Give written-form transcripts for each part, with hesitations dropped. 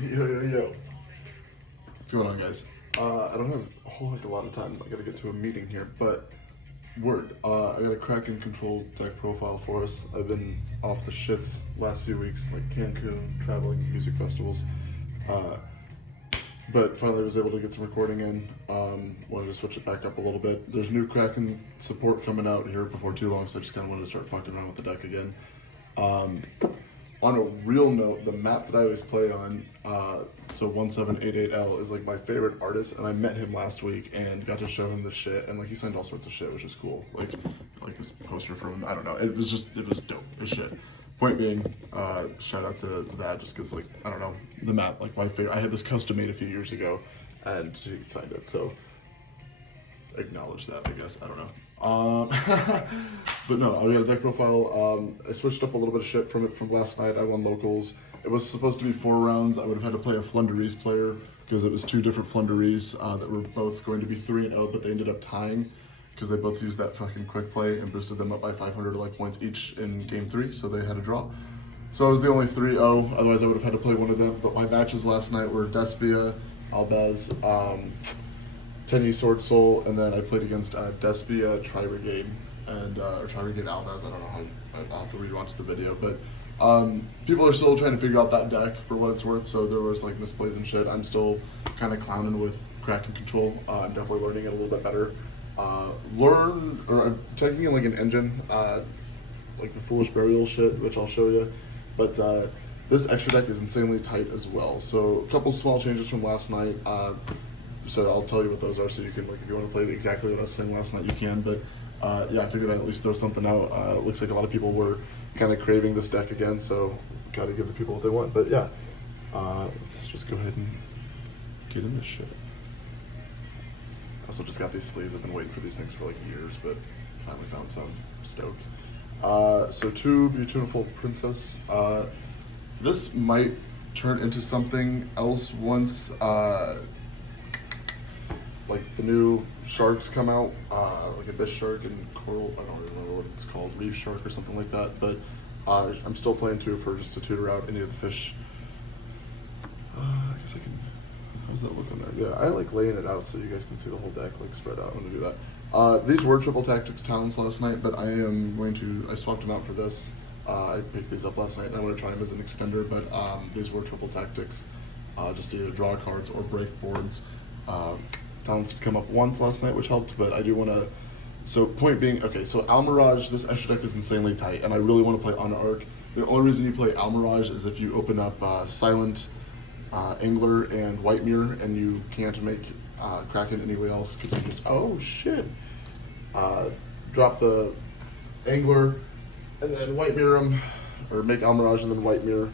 Yo. What's going on, guys? I don't have a whole heck of a lot of time. I gotta get to a meeting here, but word. I got a Kragen control deck profile for us. I've been off the shits last few weeks, like Cancun, traveling, music festivals. But finally was able to get some recording in. Wanted to switch it back up a little bit. There's new Kraken support coming out here before too long, so I just kind of wanted to start fucking around with the deck again. On a real note, the map that I always play on, so 1788L is like my favorite artist, and I met him last week and got to show him the shit, and like he signed all sorts of shit, which is cool. Like this poster from him, I don't know, it was dope as shit. Point being, shout out to that, just because like, I don't know, the map, like my favorite, I had this custom made a few years ago, and he signed it, so acknowledge that, I guess, I don't know. But no, I got a deck profile. I switched up a little bit of shit from it from last night. I won locals. It was supposed to be 4 rounds. I would have had to play a Flunderies player because it was 2 different Flunderies that were both going to be 3-0, but they ended up tying because they both used that fucking quick play and boosted them up by 500 like points each in game 3, so they had a draw. So I was the only 3-0, otherwise I would have had to play one of them. But my matches last night were Despia, Albaz, Tenyi Sword Soul, and then I played against Despia, Tri-Brigade, and or Tri-Brigade Albaz. I don't know how. I'll have to rewatch the video, but people are still trying to figure out that deck for what it's worth. So there was like misplays and shit. I'm still kind of clowning with Kraken control. I'm definitely learning it a little bit better. I'm taking in like an engine, like the Foolish Burial shit, which I'll show you, but. This extra deck is insanely tight as well. So a couple small changes from last night. So I'll tell you what those are, so you can, like, if you want to play exactly what I was playing last night, you can. But yeah, I figured I'd at least throw something out. It looks like a lot of people were kind of craving this deck again, so got to give the people what they want. But yeah, let's just go ahead and get in this shit. I also just got these sleeves. I've been waiting for these things for like years, but finally found some. Stoked. So 2 Beautiful Princess. This might turn into something else once like the new sharks come out, like Abyss Shark and Coral, I don't remember what it's called, Reef Shark or something like that, but I'm still playing 2 for just to tutor out any of the fish. I guess I can, how's that look on there? Yeah, I like laying it out so you guys can see the whole deck like spread out. I'm gonna do that. These were Triple Tactics talents last night, but I swapped them out for this. I picked these up last night and I want to try them as an extender, but these were Triple Tactics, just to either draw cards or break boards. Talents had come up once last night, which helped, but I do want to. So, point being, okay, so Almirage, this extra deck is insanely tight, and I really want to play on Arc. The only reason you play Almirage is if you open up Silent, Angler, and White Mirror, and you can't make Kraken anywhere else, because you just, oh shit! Drop the Angler, and then White Mirror them, or make Almirage and then White Mirror,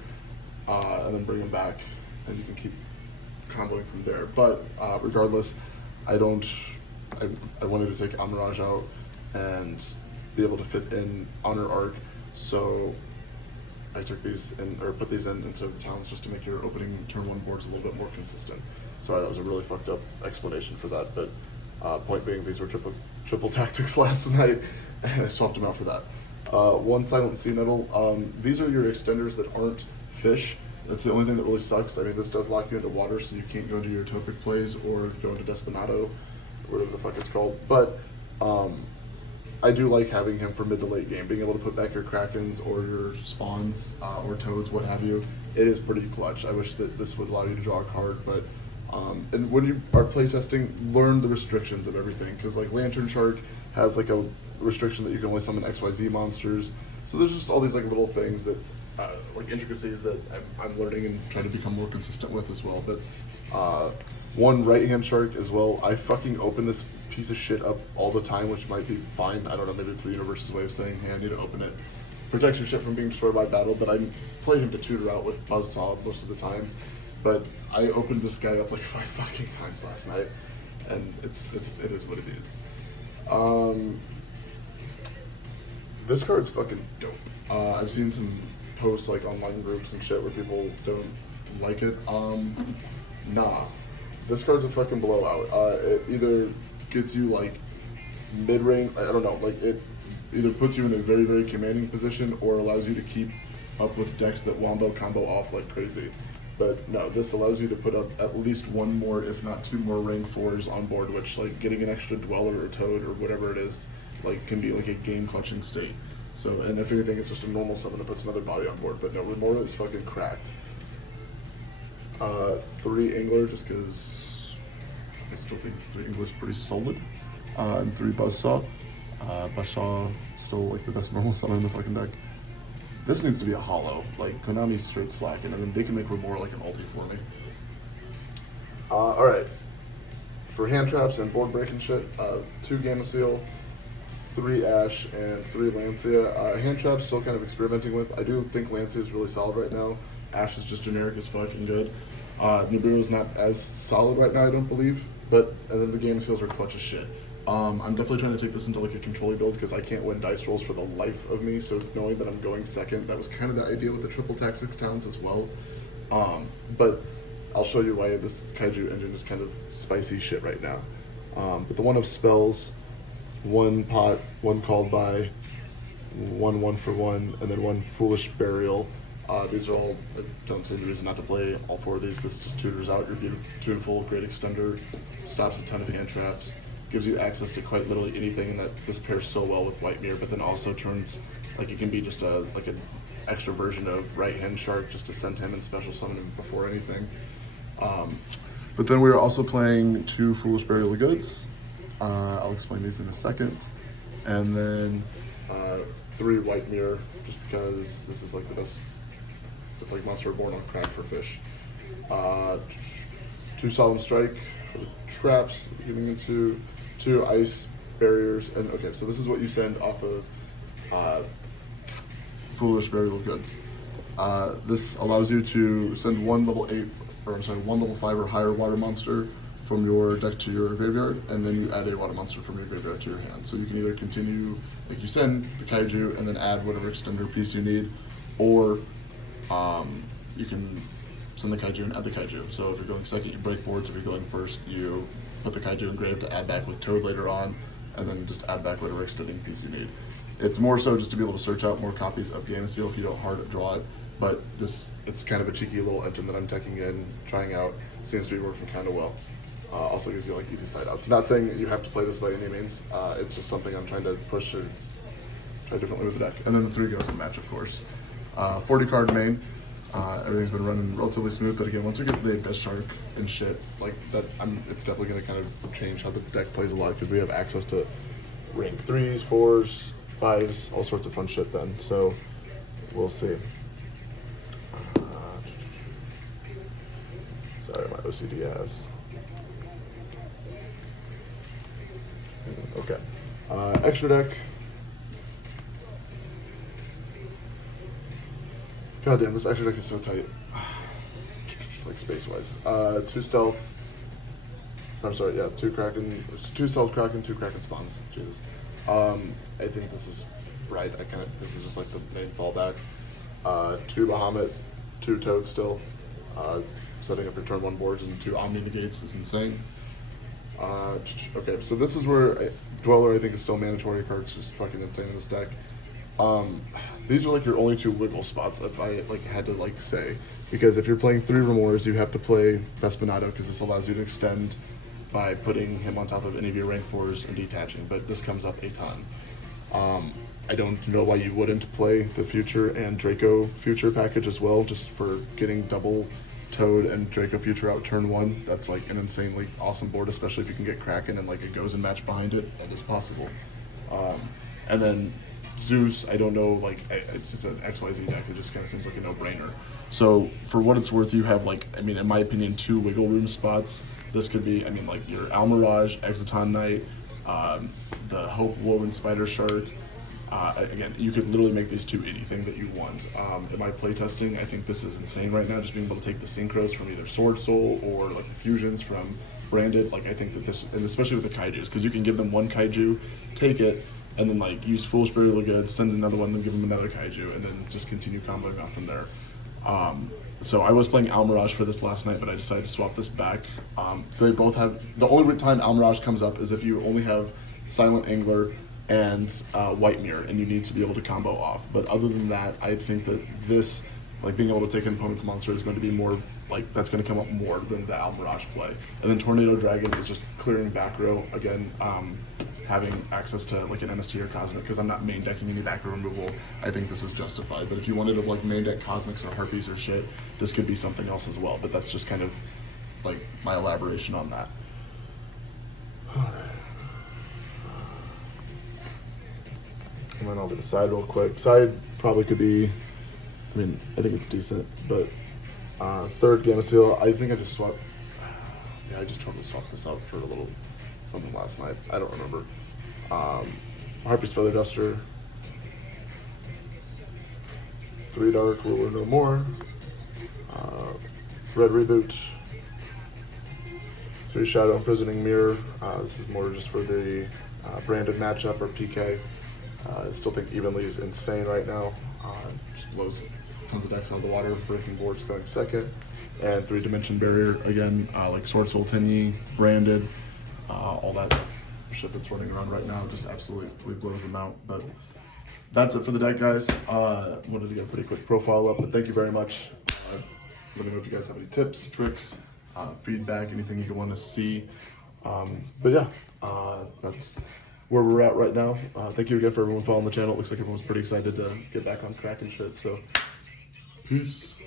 and then bring them back, and you can keep comboing from there. But regardless, I wanted to take Almirage out and be able to fit in Honor Arc, so I took these in, or put these in instead of the talents, just to make your opening turn 1 boards a little bit more consistent. Sorry, that was a really fucked up explanation for that, but point being, these were triple tactics last night, and I swapped them out for that. 1 Silent Sea Nettle. These are your extenders that aren't fish. That's the only thing that really sucks. I mean, this does lock you into water, so you can't go into your Topic plays or go into Desperado, or whatever the fuck it's called. But I do like having him for mid to late game. Being able to put back your Krakens or your Spawns or Toads, what have you, it is pretty clutch. I wish that this would allow you to draw a card, but and when you are playtesting, learn the restrictions of everything, because like Lantern Shark has like a restriction that you can only summon XYZ monsters. So there's just all these like little things that like intricacies that I'm learning and trying to become more consistent with as well. But 1 Right Hand Shark as well. I fucking open this piece of shit up all the time, which might be fine. I don't know, maybe it's the universe's way of saying, hey, I need to open it. Protects your shit from being destroyed by battle, but I play him to tutor out with Buzzsaw most of the time. But I opened this guy up like 5 fucking times last night, and it is what it is. This card's fucking dope. I've seen some posts like online groups and shit where people don't like it. Nah. This card's a fucking blowout. It either gets you like mid-range, I don't know, like it either puts you in a very, very commanding position or allows you to keep up with decks that Wombo combo off like crazy. But no, this allows you to put up at least one more, if not two more rank 4s on board, which like getting an extra Dweller or Toad or whatever it is, like can be like a game clutching state. So, and if anything, it's just a normal summon that puts another body on board. But no, Remora is fucking cracked. 3 Angler, just because I still think 3 Angler is pretty solid. And 3 Buzzsaw. Buzzsaw still like the best normal summon in the fucking deck. This needs to be a holo. Like, Konami's straight slacking, and then they can make Remora like an ulti for me. Alright. For hand traps and board breaking shit, 2 Gamma Seal, 3 Ash, and 3 Lancia. Hand traps still kind of experimenting with. I do think Lancia is really solid right now. Ash is just generic as fuck and good. Nibiru's not as solid right now, I don't believe. But, and then the Gamma Seals are clutch as shit. I'm definitely trying to take this into like a controller build because I can't win dice rolls for the life of me. So knowing that I'm going second, that was kind of the idea with the triple tactics talents as well. But I'll show you why this Kaiju engine is kind of spicy shit right now. But the one of spells, 1 pot, 1 called by, 1 for 1, and then 1 foolish burial. These are all, I don't see any reason not to play all 4 of these. This just tutors out your Tuneful, Great Extender, stops a ton of hand traps, gives you access to quite literally anything that this pairs so well with White Mirror, but then also turns, like it can be just like an extra version of Right Hand Shark just to send him and special summon him before anything. But then we are also playing 2 Foolish Burial of Goods. I'll explain these in a second. And then 3 White Mirror, just because this is like the best, it's like Monster Reborn on crack for fish. 2 Solemn Strike for the traps, getting into 2 Ice Barriers, and okay, so this is what you send off of Foolish Burial of Goods. This allows you to send 1 level 8, or I'm sorry, 1 level 5 or higher water monster from your deck to your graveyard, and then you add a water monster from your graveyard to your hand. So you can either continue, like you send the Kaiju and then add whatever extender piece you need, or you can send the Kaiju and add the Kaiju. So if you're going second, you break boards. If you're going first, you put the Kaiju in grave to add back with Toad later on, and then just add back whatever extending piece you need. It's more so just to be able to search out more copies of Gamma Seal if you don't hard draw it, but it's kind of a cheeky little engine that I'm teching in, trying out, seems to be working kind of well. Also gives you like easy side outs. Not saying that you have to play this by any means, it's just something I'm trying to push or try differently with the deck. And then the 3 goes in match, of course. 40 card main. Everything's been running relatively smooth, but again, once we get the Best Shark and shit like that, it's definitely going to kind of change how the deck plays a lot because we have access to rank 3s, 4s, 5s, all sorts of fun shit then. So we'll see. Sorry, my OCD ass. Okay. Extra deck. God damn, this extra deck is so tight. Like space-wise. 2 stealth. I'm sorry, yeah, 2 Kraken, 2 stealth Kraken, 2 Kraken spawns. Jesus. I think this is right. This is just like the main fallback. 2 Bahamut, 2 Toad still. Setting up your turn 1 boards and 2 Omni Negates is insane. Okay, so this is where Dweller I think is still mandatory. Card's just fucking insane in this deck. These are like your only 2 wiggle spots if I like had to like say, because if you're playing 3 Remors, you have to play Vespinato because this allows you to extend by putting him on top of any of your rank 4s and detaching, but this comes up a ton. I don't know why you wouldn't play the Future and Draco Future package as well, just for getting double Toad and Draco Future out turn 1. That's like an insanely awesome board, especially if you can get Kraken and like a Gozen match behind it. That is possible. And then Zeus, I don't know, like, it's just an XYZ deck. It just kind of seems like a no-brainer. So, for what it's worth, you have, like, I mean, in my opinion, 2 wiggle room spots. This could be, I mean, like, your Almirage, Exoton Knight, the Hope Woven Spider Shark. Again, you could literally make these 2 anything that you want. In my playtesting, I think this is insane right now, just being able to take the Synchros from either Sword Soul or, like, the Fusions from Branded. Like, I think that this, and especially with the Kaijus, because you can give them 1 Kaiju, take it, and then like use Foolish Burial of Goods, send another one, then give them another Kaiju, and then just continue comboing off from there. So I was playing Almirage for this last night, but I decided to swap this back. They both have, the only time Almirage comes up is if you only have Silent Angler and White Mirror, and you need to be able to combo off. But other than that, I think that this, like being able to take in opponent's monster is going to be more, like that's going to come up more than the Al Mirage play. And then Tornado Dragon is just clearing back row, again, having access to like an MST or Cosmic, because I'm not main decking any back row removal. I think this is justified. But if you wanted to like main deck Cosmics or Harpies or shit, this could be something else as well. But that's just kind of like my elaboration on that. And then I'll do the side real quick. Side probably could be, I mean, I think it's decent, but third Gamma Seal, I think I just swapped, yeah, I just totally swapped this out for a little something last night. I don't remember. Harpy's Feather Duster, 3 Dark, Ruler No More, Red Reboot, 3 Shadow Imprisoning Mirror. This is more just for the branded matchup or PK. I still think Evenly is insane right now. Just blows tons of decks out of the water. Breaking Board's going second. And 3 Dimension Barrier, again, like Sword Soul Tenyi, branded, all that shit that's running around right now just absolutely blows them out. But that's it for the deck, guys. Wanted to get a pretty quick profile up, but thank you very much. Let me know if you guys have any tips, tricks, feedback, anything you want to see. But yeah, that's where we're at right now. Thank you again for everyone following the channel. It looks like everyone's pretty excited to get back on Kraken shit, so peace.